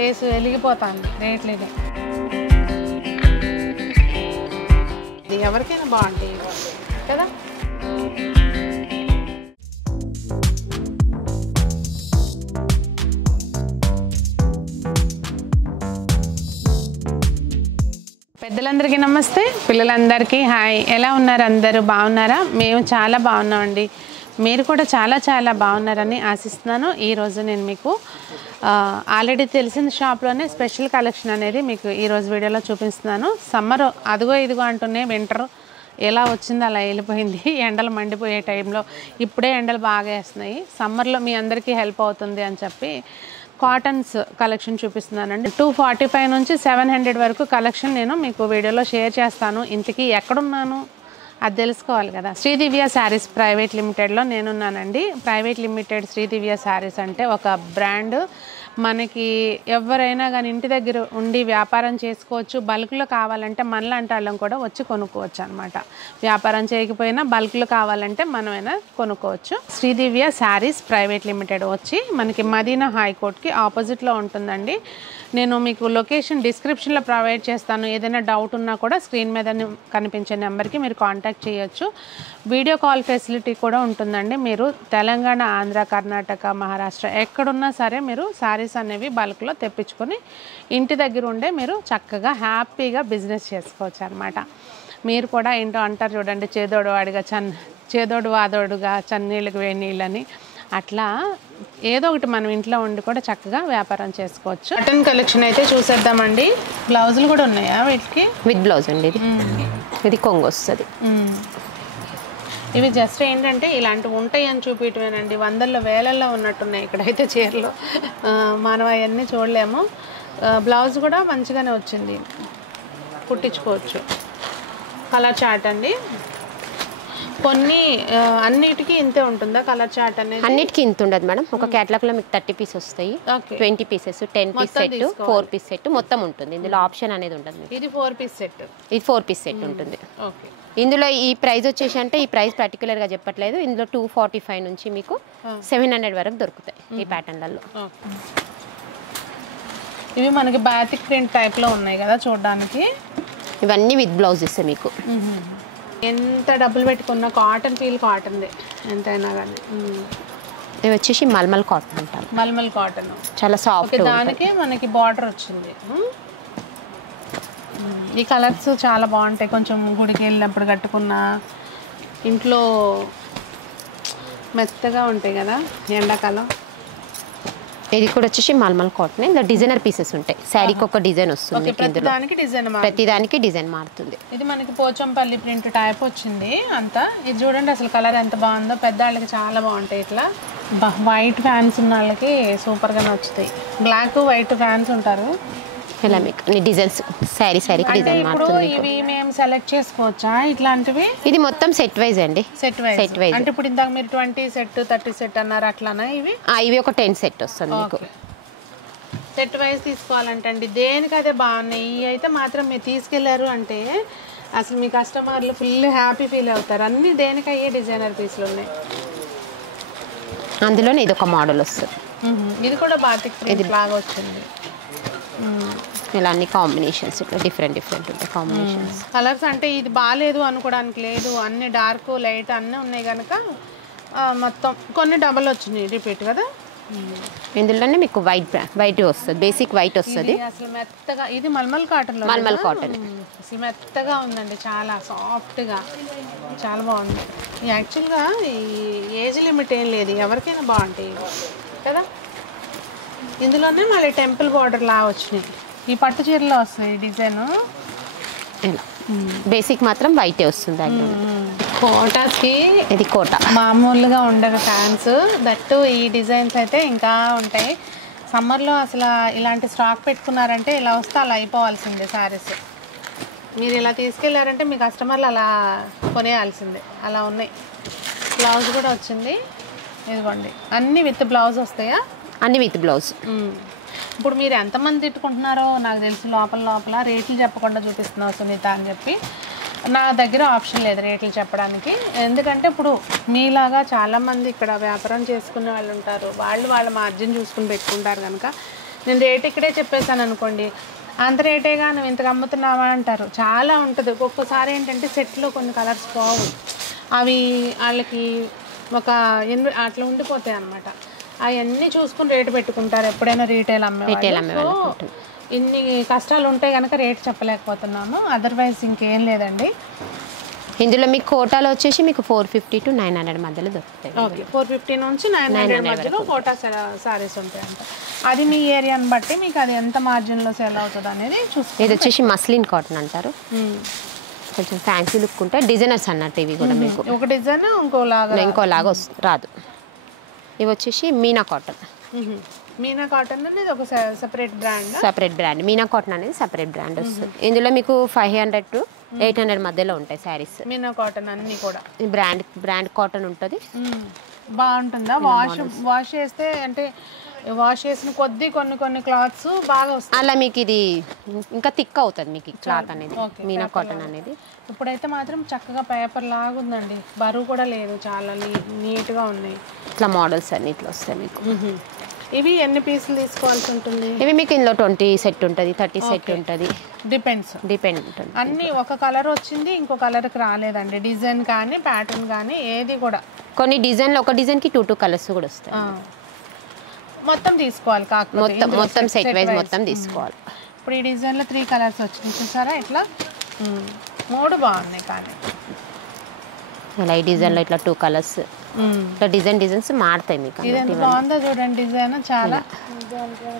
Face వెలిగిపోతాను రేట్లకి. ఎవరికైనా బాగుంటాయి కదా. పెద్దలందరికీ నమస్తే, పిల్లలందరికీ హాయ్. ఎలా ఉన్నారు అందరూ? బాగున్నారా? మేము చాలా బాగున్నామండి. మీరు కూడా చాలా చాలా బాగున్నారని ఆశిస్తున్నాను. ఈరోజు నేను మీకు ఆల్రెడీ తెలిసిన షాప్లోనే స్పెషల్ కలెక్షన్ అనేది మీకు ఈరోజు వీడియోలో చూపిస్తున్నాను. సమ్మర్ అదిగో ఇదిగో అంటూనే వింటర్ ఎలా వచ్చిందో అలా వెళ్ళిపోయింది. ఎండలు మండిపోయే టైంలో ఇప్పుడే ఎండలు బాగా వేస్తున్నాయి. సమ్మర్లో మీ అందరికీ హెల్ప్ అవుతుంది అని చెప్పి కాటన్స్ కలెక్షన్ చూపిస్తున్నానండి. 245 నుంచి 700 వరకు కలెక్షన్ నేను మీకు వీడియోలో షేర్ చేస్తాను. ఇంతకీ ఎక్కడున్నాను అది తెలుసుకోవాలి కదా. శ్రీదివ్య శారీస్ ప్రైవేట్ లిమిటెడ్లో నేనున్నానండి. ప్రైవేట్ లిమిటెడ్ శ్రీదివ్య శారీస్ అంటే ఒక బ్రాండ్. మనకి ఎవరైనా కానీ ఇంటి దగ్గర ఉండి వ్యాపారం చేసుకోవచ్చు. బల్క్లో కావాలంటే మనలాంటి వాళ్ళం కూడా వచ్చి కొనుక్కోవచ్చు అనమాట. వ్యాపారం చేయకపోయినా బల్క్లో కావాలంటే మనమైనా కొనుక్కోవచ్చు. శ్రీదివ్య శారీస్ ప్రైవేట్ లిమిటెడ్ వచ్చి మనకి మదీనా హైకోర్ట్కి ఆపోజిట్లో ఉంటుందండి. నేను మీకు లొకేషన్ డిస్క్రిప్షన్లో ప్రొవైడ్ చేస్తాను. ఏదైనా డౌట్ ఉన్నా కూడా స్క్రీన్ మీద కనిపించే నెంబర్కి మీరు కాంటాక్ట్ చేయొచ్చు. వీడియో కాల్ ఫెసిలిటీ కూడా ఉంటుందండి. మీరు తెలంగాణ, ఆంధ్ర, కర్ణాటక, మహారాష్ట్ర ఎక్కడున్నా సరే మీరు శారీస్ అనేవి బల్క్లో తెప్పించుకొని ఇంటి దగ్గర ఉండే మీరు చక్కగా హ్యాపీగా బిజినెస్ చేసుకోవచ్చు అనమాట. మీరు కూడా ఏంటో అంటారు చూడండి, చేదోడు వాడిగా చేదోడు వాదోడుగా చన్నీళ్ళకి వేనీళ్ళని. అట్లా ఏదో ఒకటి మనం ఇంట్లో ఉండి కూడా చక్కగా వ్యాపారం చేసుకోవచ్చు. కాటన్ కలెక్షన్ అయితే చూసేద్దామండి. బ్లౌజులు కూడా ఉన్నాయా వీటికి? విత్ బ్లౌజ్ అండి. ఇది కొంగు వస్తుంది. ఇవి జస్ట్ ఏంటంటే ఇలాంటివి ఉంటాయి అని చూపించమేనండి. వందల్లో వేలల్లో ఉన్నట్టున్నాయి ఇక్కడైతే చీరలు. మనం అవన్నీ చూడలేము. బ్లౌజ్ కూడా మంచిగానే వచ్చింది, కుట్టించుకోవచ్చు. కలర్ చార్ట్ అండి. కొన్ని అన్నిటికీ ఇంతే ఉంటుందా కలర్ చార్ట్ అనేది? అన్నిటికీ ఇంత ఉండదు మేడం. ఒక క్యాటలాగ్లో మీకు 30 పీస్ వస్తాయి, 20 pieces, 10 piece set, 4 piece set మొత్తం ఉంటుంది. ఇందులో ఆప్షన్ అనేది ఉండదు. ఇది 4 పీస్ సెట్. ఇది 4 పీస్ సెట్ ఉంటుంది. ఇందులో ఈ ప్రైస్ వచ్చేసి అంటే ఈ ప్రైస్ పర్టికులర్గా చెప్పట్లేదు. ఇందులో 245 నుంచి మీకు 700 వరకు దొరుకుతాయి ఈ ప్యాటర్న్లలో. ఇవి మనకి బాతిక్ ప్రింట్ టైప్లో ఉన్నాయి కదా చూడడానికి. ఇవన్నీ విత్ బ్లౌజ్ ఇస్తాయి మీకు. ఎంత డబ్బులు పెట్టుకున్నా కాటన్ ఫీల్ కాటన్దే ఎంతైనా కానీ. ఇవి వచ్చేసి మల్మల్ కాటన్ అంటారు. మల్మల్ కాటన్ చాలా సాఫ్ట్. దానికి మనకి బార్డర్ వచ్చింది. ఈ కలర్స్ చాలా బాగుంటాయి. కొంచెం గుడికి వెళ్ళినప్పుడు కట్టుకున్న ఇంట్లో మెత్తగా ఉంటాయి కదా ఎండాకాలం. ఇది కూడా వచ్చేసి మల్మల్ కాటన్. ఇందులో డిజైనర్ పీసెస్ ఉంటాయి. శారీకి ఒక డిజైన్ వస్తుంది. ప్రతిదానికి డిజైన్ మారుతుంది. ఇది మనకి పోచంపల్లి ప్రింట్ టైప్ వచ్చింది అంతా. ఇది చూడండి అసలు కలర్ ఎంత బాగుందో. పెద్దవాళ్ళకి చాలా బాగుంటాయి. ఇట్లా వైట్ ఫ్యాన్స్ ఉన్న వాళ్ళకి సూపర్గా నచ్చుతాయి. బ్లాక్ వైట్ ఫ్యాన్స్ ఉంటారు. ఇలా మీకు అన్ని డిజైన్స్ శారీకి డిజైన్ మారుతుంది. ఇవి మేము సెలెక్ట్ చేసుకోవచ్చా ఇట్లాంటివి? ఇది మొత్తం సెట్ వైజ్ అండి. సెట్ వైజ్ అంటే ఇప్పుడు ఇందాక మీరు 20 సెట్ 30 సెట్ అన్నారు అట్లానా? ఇవి ఒక 10 సెట్ వస్తుంది మీకు. సెట్ వైజ్ తీసుకోవాలంటే అండి దేనికి అదే బాగున్నాయి. ఇవి అయితే మాత్రం మీరు తీసుకెళ్లారు అంటే అసలు మీ కస్టమర్లు ఫుల్ హ్యాపీ ఫీల్ అవుతారు. అన్ని దేనికి అయ్యే డిజైనర్ పీసులు ఉన్నాయి. అందులోనే ఇది ఒక మోడల్ వస్తుంది. ఇది కూడా బాతిక్ ప్రింట్ లాగా వచ్చింది. ఇలా అన్ని కాంబినేషన్స్ ఇట్లా డిఫరెంట్ ఉంటాయి కాంబినేషన్స్. కలర్స్ అంటే ఇది బాగాలేదు అనుకోవడానికి లేదు. అన్ని డార్క్ లైట్ అన్నీ ఉన్నాయి కనుక మొత్తం కొన్ని డబల్ వచ్చినాయి రిపీట్ కదా. ఇందులోనే మీకు వైట్ వస్తుంది. బేసిక్ వైట్ వస్తుంది. అసలు మెత్తగా ఇది మల్మల్ కాటన్. మల్మల్ కాటన్ అసలు మెత్తగా ఉందండి. చాలా సాఫ్ట్గా చాలా బాగుంది. యాక్చువల్గా ఈ ఏజ్ లిమిట్ ఏం లేదు, ఎవరికైనా బాగుంటాయి కదా. ఇందులోనే మళ్ళీ టెంపుల్ బార్డర్ లా వచ్చినాయి. ఈ పట్టు చీరలో వస్తుంది డిజైన్. ఇలా బేసిక్ మాత్రం వైటే వస్తుంది. కోటాకి ఇది కోట మామూలుగా ఉండదు ఫ్యాన్స్. దట్టు ఈ డిజైన్స్ అయితే ఇంకా ఉంటాయి. సమ్మర్లో అసలు ఇలాంటి స్టాక్ పెట్టుకున్నారంటే ఇలా వస్తే అలా అయిపోవాల్సిందే శారీస్. మీరు ఇలా తీసుకెళ్లారంటే మీ కస్టమర్లు అలా కొనేయాల్సిందే. అలా ఉన్నాయి. బ్లౌజ్ కూడా వచ్చింది. ఇదిగోండి అన్నీ విత్ బ్లౌజ్ వస్తాయా? అన్ని విత్ బ్లౌజ్. ఇప్పుడు మీరు ఎంతమంది తిట్టుకుంటున్నారో నాకు తెలిసి లోపల రేట్లు చెప్పకుండా చూపిస్తున్నావు సునీత అని చెప్పి. నా దగ్గర ఆప్షన్ లేదు రేట్లు చెప్పడానికి. ఎందుకంటే ఇప్పుడు మీలాగా చాలామంది ఇక్కడ వ్యాపారం చేసుకునే వాళ్ళు ఉంటారు. వాళ్ళ మార్జిన్ చూసుకుని పెట్టుకుంటారు కనుక నేను రేట్ ఇక్కడే చెప్పేసాను అనుకోండి, అంత రేటేగా నువ్వు ఇంతకు అమ్ముతున్నావా అంటారు. చాలా ఉంటుంది. ఒక్కొక్కసారి ఏంటంటే సెట్లో కొన్ని కలర్స్ పోవు, అవి వాళ్ళకి ఒక అట్లా ఉండిపోతాయి అన్నమాట. అవన్నీ చూసుకుని రేటు పెట్టుకుంటారు ఎప్పుడైనా రీటైల్ అమ్మేవాళ్ళు. ఇన్ని కష్టాలు ఉంటాయి కనుక రేట్ చెప్పలేకపోతున్నాము, అదర్వైజ్ ఇంకేం లేదండి. ఇందులో మీకు కోటాలో వచ్చేసి మీకు 450 to 900 మధ్యలో దొరుకుతాయి. ఓకే, 450 నుంచి 900 మధ్యలో కోటా సారీస్ ఉంటాయంట. అది మీ ఏరియాని బట్టి మీకు అది ఎంత మార్జిన్లో సేల్ అవుతుంది అనేది చూసుకోండి. ఇది వచ్చేసి మస్లిన్ కాటన్ అంటారు, కొంచెం ఫ్యాన్సీ లుక్ ఉంటాయి, డిజైనర్స్ అన్నట్టు ఇవి కూడా. మీకు ఒక డిజైన్ ఇంకోలాగా రాదు. ఇవి వచ్చేసి మీనా కాటన్. మీనా కాటన్ అనేది ఒక సెపరేట్ బ్రాండ్. మీనా కాటన్ అనేది సెపరేట్ బ్రాండ్ వస్తుంది. ఇందులో మీకు 500 to 800 మధ్యలో ఉంటాయి శారీస్. మీనా కాటన్ అన్ని కూడా బ్రాండ్ కాటన్ ఉంటుంది. బాగుంటుందా? వాష్ చేస్తే అంటే వాష్ చేసిన కొద్దీ కొన్ని క్లాత్స్ బాగా వస్తాయి. అలా మీకు ఇది ఇంకా థిక్ అవుతుంది మీకు క్లాత్ అనేది, మీనా కాటన్ అనేది. ఇప్పుడైతే మాత్రం చక్కగా పేపర్ లాగా ఉందండి, బరువు కూడా లేదు, చాలా నీట్గా ఉన్నాయి. ఇట్లా మోడల్స్ అన్ని ఇట్లా వస్తాయి మీకు. ఇవి ఎన్ని పీసులు తీసుకోవాల్సి ఉంటుంది? ఇవి మీకు ఇందులో 20 సెట్ ఉంటుంది, 30 సెట్ ఉంటుంది, డిపెండ్ ఉంటుంది. అన్ని ఒక కలర్ వచ్చింది ఇంకో కలర్కి రాలేదండి, డిజైన్ కానీ ప్యాటర్న్ కానీ ఏది కూడా. కొన్ని డిజైన్లు ఒక డిజైన్కి 2 కలర్స్ కూడా వస్తాయి. మొత్తం తీసుకోవాలి, కాకపోతే మొత్తం సెట్ వైజ్ మొత్తం తీసుకోవాలి. ఇప్పుడు ఈ డిజైన్లో 3 కలర్స్ వచ్చినాయి చూసారా, ఇట్లా 3 బాగున్నాయి. కానీ ఇలా ఈ డిజైన్లో ఇట్లా 2 కలర్స్, ఇట్లా డిజైన్స్ మారుతాయి మీకు. ఇది ఎంత బాగుందో చూడండి డిజైన్, చాలా.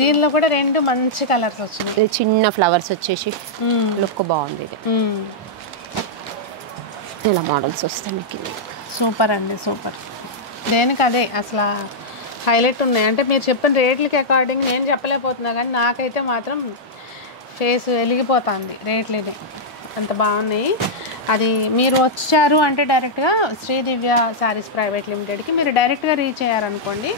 దీనిలో కూడా 2 మంచి కలర్స్ వచ్చినాయి. ఇది చిన్న ఫ్లవర్స్ వచ్చేసి లుక్ బాగుంది. ఇది ఇలా మోడల్స్ వస్తాయి మీకు. సూపర్ అండి, సూపర్. దేనికి అదే అసలు హైలైట్ ఉన్నాయి. అంటే మీరు చెప్పిన రేట్లకి అకార్డింగ్ నేను చెప్పలేకపోతున్నా, కానీ నాకైతే మాత్రం ఫేస్ వెలిగిపోతుంది రేట్లని, అంత బాగున్నాయి. అది మీరు వచ్చారు అంటే డైరెక్ట్గా శ్రీదివ్య శారీస్ ప్రైవేట్ లిమిటెడ్కి మీరు డైరెక్ట్గా రీచ్ అయ్యారనుకోండి,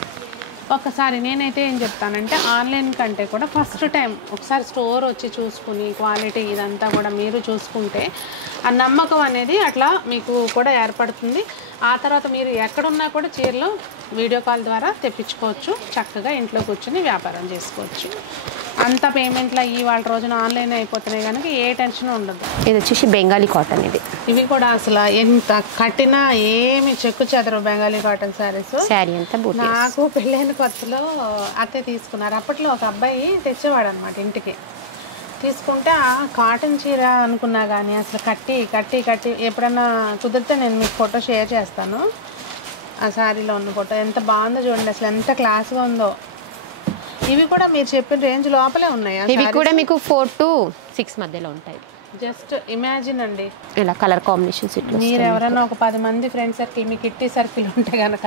ఒక్కసారి నేనైతే ఏం చెప్తానంటే ఆన్లైన్ కంటే కూడా ఫస్ట్ టైం ఒకసారి స్టోర్ వచ్చి చూసుకుని క్వాలిటీ ఇదంతా కూడా మీరు చూసుకుంటే ఆ నమ్మకం అనేది అట్లా మీకు కూడా ఏర్పడుతుంది. ఆ తర్వాత మీరు ఎక్కడున్నా కూడా చీరలు వీడియో కాల్ ద్వారా తెప్పించుకోవచ్చు, చక్కగా ఇంట్లో కూర్చొని వ్యాపారం చేసుకోవచ్చు. అంత పేమెంట్లో ఇవాళ రోజున ఆన్లైన్ అయిపోతున్నాయి కనుక ఏ టెన్షన్ ఉండదు. ఇది వచ్చేసి బెంగాలీ కాటన్. ఇవి కూడా అసలు ఎంత కట్టినా ఏమి చెక్కు చెదరు బెంగాలీ కాటన్ శారీస్. నాకు పెళ్ళైన కొత్తలో అత్తయ్య తీసుకున్నారు. అప్పట్లో ఒక అబ్బాయి తెచ్చేవాడు అనమాట ఇంటికి. తీసుకుంటే ఆ కాటన్ చీర అనుకున్నా కానీ అసలు కట్టి కట్టి కట్టి ఎప్పుడన్నా కుదిరితే నేను మీకు ఫోటో షేర్ చేస్తాను. ఆ శారీలో ఉన్న ఫోటో ఎంత బాగుందో చూడండి, అసలు ఎంత క్లాస్గా ఉందో. ఇవి కూడా మీరు చెప్పిన రేంజ్ లోపలే ఉన్నాయి. ఇవి కూడా మీకు 4 to 6 మధ్యలో ఉంటాయి. జస్ట్ ఇమాజిన్ అండి, ఇలా కలర్ కాంబినేషన్స్. మీరు ఎవరైనా ఒక 10 మంది ఫ్రెండ్ సర్కిల్, మీ కిట్టి సర్కిల్ ఉంటే కనుక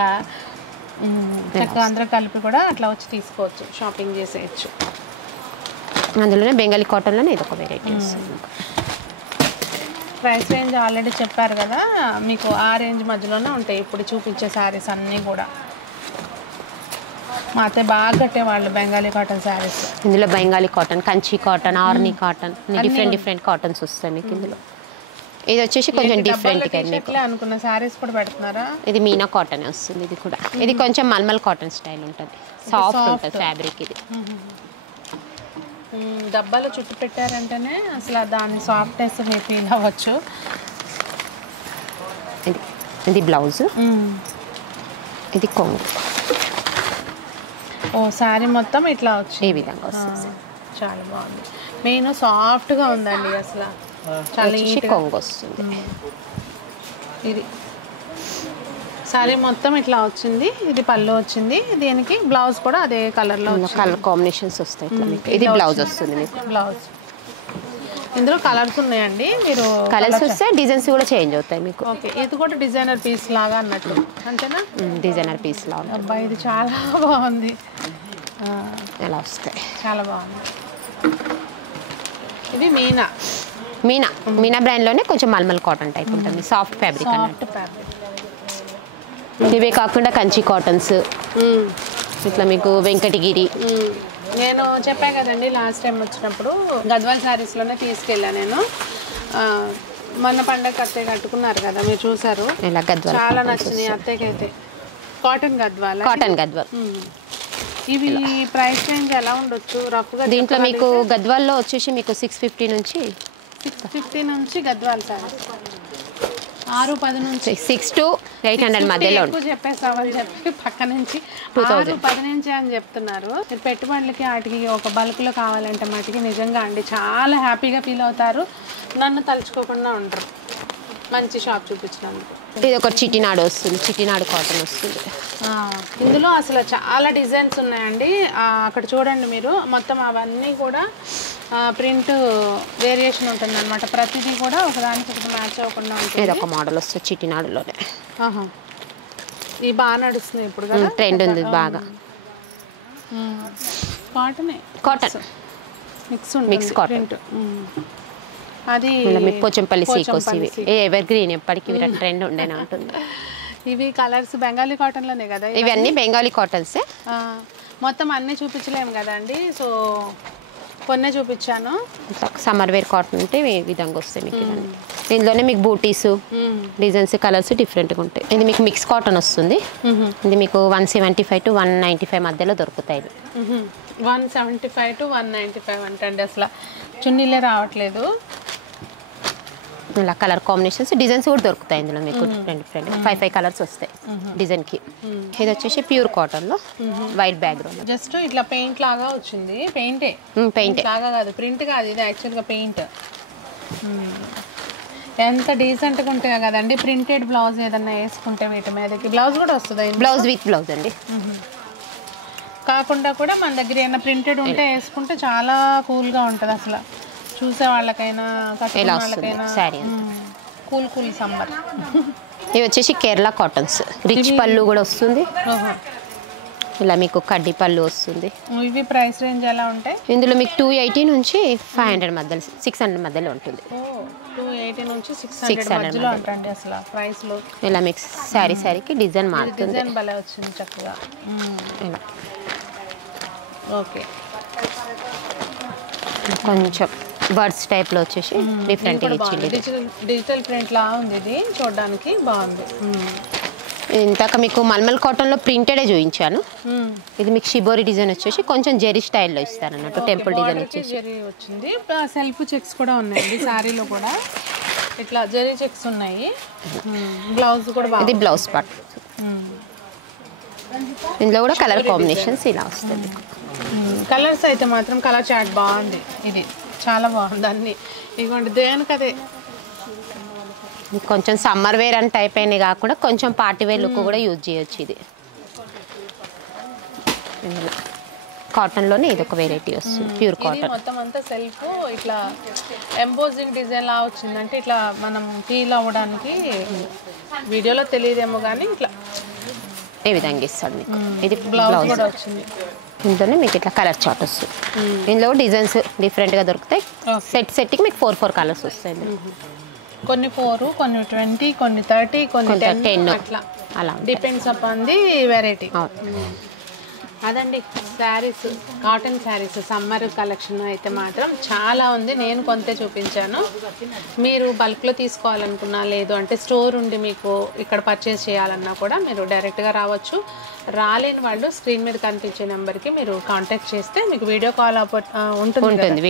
చక్కగా అందరూ కలిపి కూడా అట్లా వచ్చి తీసుకోవచ్చు, షాపింగ్ చేసేయచ్చు. అందులోనే బెంగాలీ కాటన్లోనే ఇది ఒక వెరైటీ వస్తుంది. ప్రైస్ రేంజ్ ఆల్రెడీ చెప్పారు కదా మీకు, ఆ రేంజ్ మధ్యలోనే ఉంటాయి ఇప్పుడు చూపించే శారీస్ అన్నీ కూడా. మా అత్తయ్య బాగా కట్టేవాళ్ళు బెంగాలీ కాటన్ శారీస్. ఇందులో Bengali cotton, Kanchi cotton, ఆర్నీ cotton, different cottons వస్తాయి మీకు ఇందులో. ఇది వచ్చేసి కొంచెం డిఫరెంట్ అనుకున్న శారీస్ కూడా పెడుతున్నారా. ఇది మీనా కాటన్ వస్తుంది. ఇది కూడా ఇది కొంచెం మల్మల్ కాటన్ స్టైల్ ఉంటుంది, సాఫ్ట్ ఉంటుంది ఫ్యాబ్రిక్. ఇది డబ్బాలో చుట్టు పెట్టారంటేనే అసలు దాని సాఫ్ట్నెస్ మీరు ఫీల్ అవ్వచ్చు. ఇది బ్లౌజ్, ఇది కొంగు. ఓ శారీ మొత్తం ఇట్లా వచ్చి ఈ విధంగా వస్తుంది. చాలా బాగుంది. మెయిన్ సాఫ్ట్గా ఉందండి, అసలు చాలా కొంగు వస్తుంది. ఇది శారీ మొత్తం ఇట్లా వచ్చింది. ఇది పళ్ళు వచ్చింది, దీనికి బ్లౌజ్ కూడా అదే కలర్లో కలర్ కాంబినేషన్స్ వస్తాయి. ఇది బ్లౌజ్ వస్తుంది మీకు. బ్లౌజ్ ఇందులో కలర్స్ ఉన్నాయండి, మీరు కలర్స్ వస్తే డిజైన్స్ కూడా చేంజ్ అవుతాయి మీకు. ఓకే, ఇది కూడా డిజైనర్ పీస్ లాగా అన్నట్టు అంతేనా? డిజైనర్ పీస్ లాగా. అబ్బాయి ఇది చాలా బాగుంది, ఎలా వస్తాయి, చాలా బాగుంది. ఇది మీనా బ్రాండ్లోనే కొంచెం మల్మల్ కాటన్ టైప్ ఉంటుంది, సాఫ్ట్ ఫ్యాబ్రిక్ అన్నట్టు. ఇవే కాకుండా కంచి కాటన్స్, ఇట్లా మీకు వెంకటగిరి. నేను చెప్పాను కదండి లాస్ట్ టైం వచ్చినప్పుడు గద్వాల్ శారీస్లోనే తీసుకెళ్ళా నేను. మొన్న పండగ అత్తయ్య కట్టుకున్నారు కదా, మీరు చూసారు, చాలా నచ్చినాయి అత్తయ్యకి అయితే. కాటన్ గద్వాల్. ఇవి ప్రైస్ రేంజ్ ఎలా ఉండొచ్చు రఫ్గా? దీంట్లో మీకు గద్వాల్లో వచ్చేసి మీకు 650 నుంచి 650 నుంచి గద్వాల్ సార్ 6-10 నుంచి 6 to 800 మధ్యలో ఎక్కువ చెప్పేసామని చెప్పి పక్క నుంచి 6-10 నుంచి అని చెప్తున్నారు. మీరు పెట్టుబడులకి వాటికి ఒక బల్క్లో కావాలంటే మటుకి నిజంగా అండి చాలా హ్యాపీగా ఫీల్ అవుతారు, నన్ను తలుచుకోకుండా ఉంటారు. మంచి షాప్ చూపించినందుకు. ఇది ఒక చిట్టినాడు వస్తుంది, చిట్టినాడు కాటన్ వస్తుంది. ఇందులో అసలు చాలా డిజైన్స్ ఉన్నాయండి. అక్కడ చూడండి మీరు, మొత్తం అవన్నీ కూడా ప్రింట్ వేరియేషన్ ఉంటుంది అనమాట. ప్రతిదీ కూడా ఒకదానికి ఒకటి మ్యాచ్ అవ్వకుండా ఉంటుంది. ఇది ఒక మోడల్ వస్తుంది చిట్టినాడులోనే. ఇది బాగా నడుస్తుంది ఇప్పుడు కదా, ట్రెండ్ ఉంది బాగా. Cotton mix cotton. అది పోచంపల్లి సీకోస్. ఇవి ఎవర్ గ్రీన్, ఎప్పటికీ ట్రెండ్ ఉండేనే ఉంటుంది. ఇవి కలర్స్ బెంగాలీ కాటన్లోనే కదా? ఇవన్నీ బెంగాలీ కాటన్సే. మొత్తం అన్నీ చూపించలేము కదండి, సో కొన్నే చూపించాను. సమ్మర్ వేర్ కాటన్ అంటే ఈ విధంగా వస్తాయి మీకు. దీనిలోనే మీకు బూటీస్ డిజైన్స్ కలర్స్ డిఫరెంట్గా ఉంటాయి. ఇది మీకు మిక్స్ కాటన్ వస్తుంది. ఇది మీకు 175 to 195 మధ్యలో దొరుకుతాయి. 175 to 195 అంటే అసలు చున్నీలే రావట్లేదు. ఇలా కలర్ కాంబినేషన్స్ డిజైన్స్ కూడా దొరుకుతాయి ఇందులో మీకు. డిఫరెంట్ 5 కలర్స్ వస్తాయి డిజైన్కి. ఇది వచ్చేసి ప్యూర్ కాటన్లో వైట్ బ్యాక్గ్రౌండ్. జస్ట్ ఇట్లా పెయింట్ లాగా వచ్చింది. పెయింట్ లాగా కాదు, ప్రింట్ కాదు, ఇది యాక్చువల్గా పెయింట్. ఎంత డీసెంట్గా ఉంటాయో కదండి. ప్రింటెడ్ బ్లౌజ్ ఏదన్నా వేసుకుంటే వీటి మీదకి బ్లౌజ్ కూడా వస్తుంది. బ్లౌజ్ విత్ బ్లౌజ్ అండి. కాకుండా కూడా మన దగ్గర ఏమైనా ప్రింటెడ్ ఉంటే వేసుకుంటే చాలా కూల్గా ఉంటుంది అసలు. చూసే వాళ్ళకైనా కట్టుకునే వాళ్ళకైనా కూల్ సమ్మర్. ఇవి వచ్చేసి కేరళ కాటన్స్. రిచ్ పళ్ళు కూడా వస్తుంది. ఇలా మీకు కడ్డీ పళ్ళు వస్తుంది. ఇవి ప్రైస్ రేంజ్ ఎలా ఉంటాయి? ఇందులో మీకు 280 నుంచి 500 మధ్యలో 600 మధ్యలో ఉంటుంది. 280 నుంచి 600 మధ్యలో ఉంటుంది అసలు ప్రైస్లో. ఇలా మీకు శారీకి డిజైన్ మారుతుంది. డిజైన్ భలే వచ్చింది చక్కగా. ఇలా ఓకే, కొంచెం బర్డ్స్ టైప్లో వచ్చేసి డిఫరెంట్ ఇచ్చింది. డిజిటల్ ప్రింట్ లా ఉంది, ఇది చూడడానికి బాగుంది. ఇందాక మీకు మల్మల్ కాటన్లో ప్రింటెడే చూపించాను. ఇది మీకు షిబోరి డిజైన్ వచ్చేసి కొంచెం జెరీ స్టైల్లో ఇస్తాను అన్నట్టు. టెంపుల్ డిజైన్ వచ్చేసి జెరీ వచ్చింది. సెల్ఫ్ చెక్స్ కూడా ఉన్నాయండి శారీలో కూడా. ఇట్లా జెరీ చెక్స్ ఉన్నాయి. బ్లౌజ్ కూడా బాగుంది. ఇది బ్లౌజ్ పార్ట్. ఇందులో కూడా కలర్ కాంబినేషన్స్ ఇలా వస్తుంది. కలర్స్ అయితే మాత్రం కలర్ చాట్ బాగుంది. ఇది చాలా బాగుంది. అన్ని ఇదిగోండి దేనికదే. కొంచెం సమ్మర్ వేర్ అని టైప్ అయినవి కాకుండా కొంచెం పార్టీ వేర్ లుక్ కూడా యూజ్ చేయొచ్చు. ఇది కాటన్లోనే ఇది ఒక వెరైటీ వస్తుంది, ప్యూర్ కాటన్. మొత్తం అంతా సెల్ఫ్ ఇట్లా ఎంబోజింగ్ డిజైన్ లా వచ్చిందంటే ఇట్లా మనం ఫీల్ అవ్వడానికి వీడియోలో తెలియదేమో కానీ ఇట్లా ఏ విధంగా ఇస్తాడు మీకు. ఇది బ్లౌజ్ కూడా వచ్చింది. ఇందులోనే మీకు ఇట్లా కలర్ చార్ట్ వస్తుంది. ఇందులో డిజైన్స్ డిఫరెంట్గా దొరుకుతాయి. సెట్కి మీకు 4 కలర్స్ వస్తాయి. కొన్ని 4, కొన్ని 20, కొన్ని 30, కొన్ని 10 అట్లా. అలా డిపెండ్స్ అపాన్ ది వెరైటీ. అదండి saris, cotton saris summer collection అయితే మాత్రం చాలా ఉంది. నేను కొంతే చూపించాను. మీరు బల్క్లో తీసుకోవాలనుకున్నా, లేదు అంటే స్టోర్ ఉండి మీకు ఇక్కడ పర్చేస్ చేయాలన్నా కూడా మీరు డైరెక్ట్గా రావచ్చు. రాలేని వాళ్ళు స్క్రీన్ మీద కనిపించే నెంబర్కి మీరు కాంటాక్ట్ చేస్తే మీకు వీడియో కాల్ ఉంటుంది.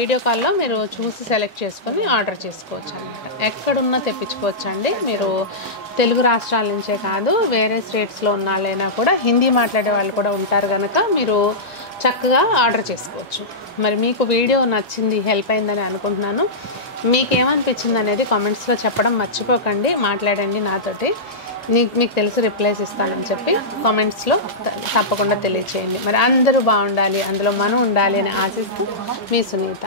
వీడియో కాల్లో మీరు చూసి సెలెక్ట్ చేసుకొని ఆర్డర్ చేసుకోవచ్చు అనమాట. ఎక్కడున్నా తెప్పించుకోవచ్చు అండి. మీరు తెలుగు రాష్ట్రాల నుంచే కాదు, వేరే స్టేట్స్లో ఉన్న వాళ్ళైనా కూడా, హిందీ మాట్లాడే వాళ్ళు కూడా ఉంటారు కనుక మీరు చక్కగా ఆర్డర్ చేసుకోవచ్చు. మరి మీకు వీడియో నచ్చింది, హెల్ప్ అయిందని అనుకుంటున్నాను. మీకేమనిపించింది అనేది కామెంట్స్లో చెప్పడం మర్చిపోకండి. మాట్లాడండి నాతోటి. మీకు తెలిసి రిప్లైస్ ఇస్తానని చెప్పి కామెంట్స్లో తప్పకుండా తెలియచేయండి. మరి అందరూ బాగుండాలి, అందులో మనం ఉండాలి అని ఆశిస్తూ మీ సునీత.